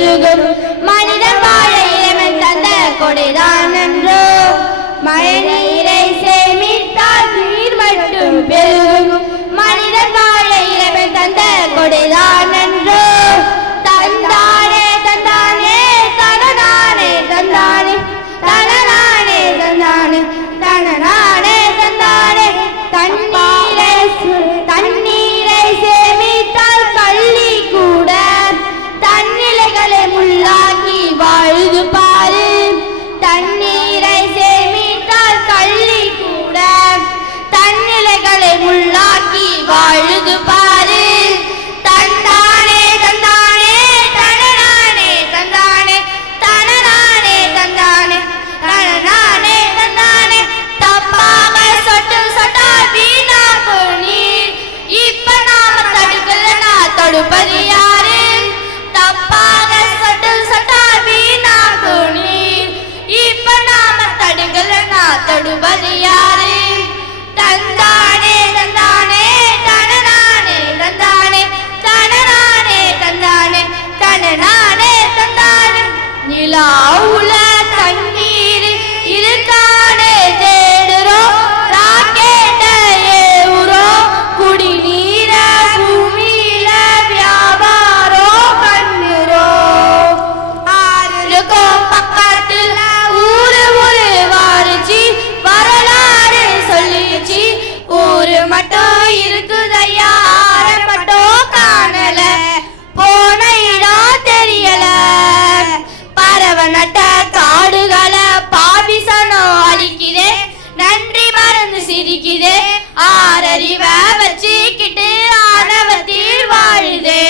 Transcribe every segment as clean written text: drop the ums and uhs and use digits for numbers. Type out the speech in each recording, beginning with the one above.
பெருகும் மனிதன் வாழ இறைவன் தந்த கொடைதான் என்றோ மழை நீரை சேமித்தால் நீர் மட்டும் பெருகும் மனிதன் வாழ இறைவன் தந்த கொடைதான் என்றோ தந்தானே தந்தானே தனநானே தந்தானே தனநானே தந்தானே தனநானே தந்தானே தண்ணீரை சேமித்தால் கள்ளி கூட தன்னிலைகளை முள்ளாக்கி வாழுது பாரு தண்ணீரை சேமித்தால் கள்ளி கூட தன்னிலைகளை முள்ளாக்கி வாழுது பாரு தந்தானே தந்தானே தனநானே தந்தானே தனநானே தந்தானே தனநானே தந்தானே தப்பாக சொட்டு சொட்டா வீணாகும் நீர் இப்ப நாம தடுக்கலனா தடுப்பது யாரு தப்பாக சொட்டு சொட்டா வீணாகும் நீர் இப்ப நாம தடுக்கலனா தடுப்பது யாரு தந்தானே தந்தானே தனநானே தந்தானே தனநானே தந்தானே தனநானே தந்தானே நிலாவுல தண்ணீர் இருக்கானே தேடுறோம் ராக்கெட்ட ஏவுறோம் குடிநீர பூமியில வியாபாரம் பண்ணுறோம் ஆறுக்கும் பக்கத்துல ஊரு வாரிச்சு வரலாறு சொல்லிச்சு ஊரு மட்டும் இருக்குதையா மட்டும் காணல போன இடம் தெரியல பறவை நட்ட காடுகளை பாபிசனோ அழிக்குதே நன்றி மறந்து சிரிக்குதே ஆறறிவ வச்சுக்கிட்டு ஆணவத்தில் வாழுதே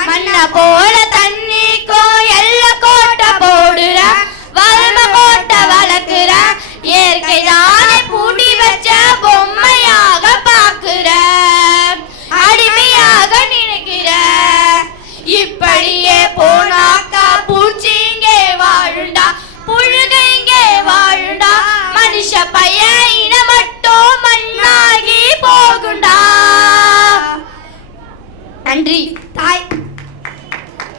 மண்ண போல தண்ணிக்கோ எல்ல கோட்டை போடுற வறுமை கோட்டை வளர்க்குற இயற்கை தானே பூட்டி வச்ச பொம்மையாக பாக்குற அடிமையாக நினைக்கிற இப்படியே போனாக்கா பூச்சி இங்கே வாழுண்டா புழுக இங்கே வாழுண்டா மனுஷ பையன்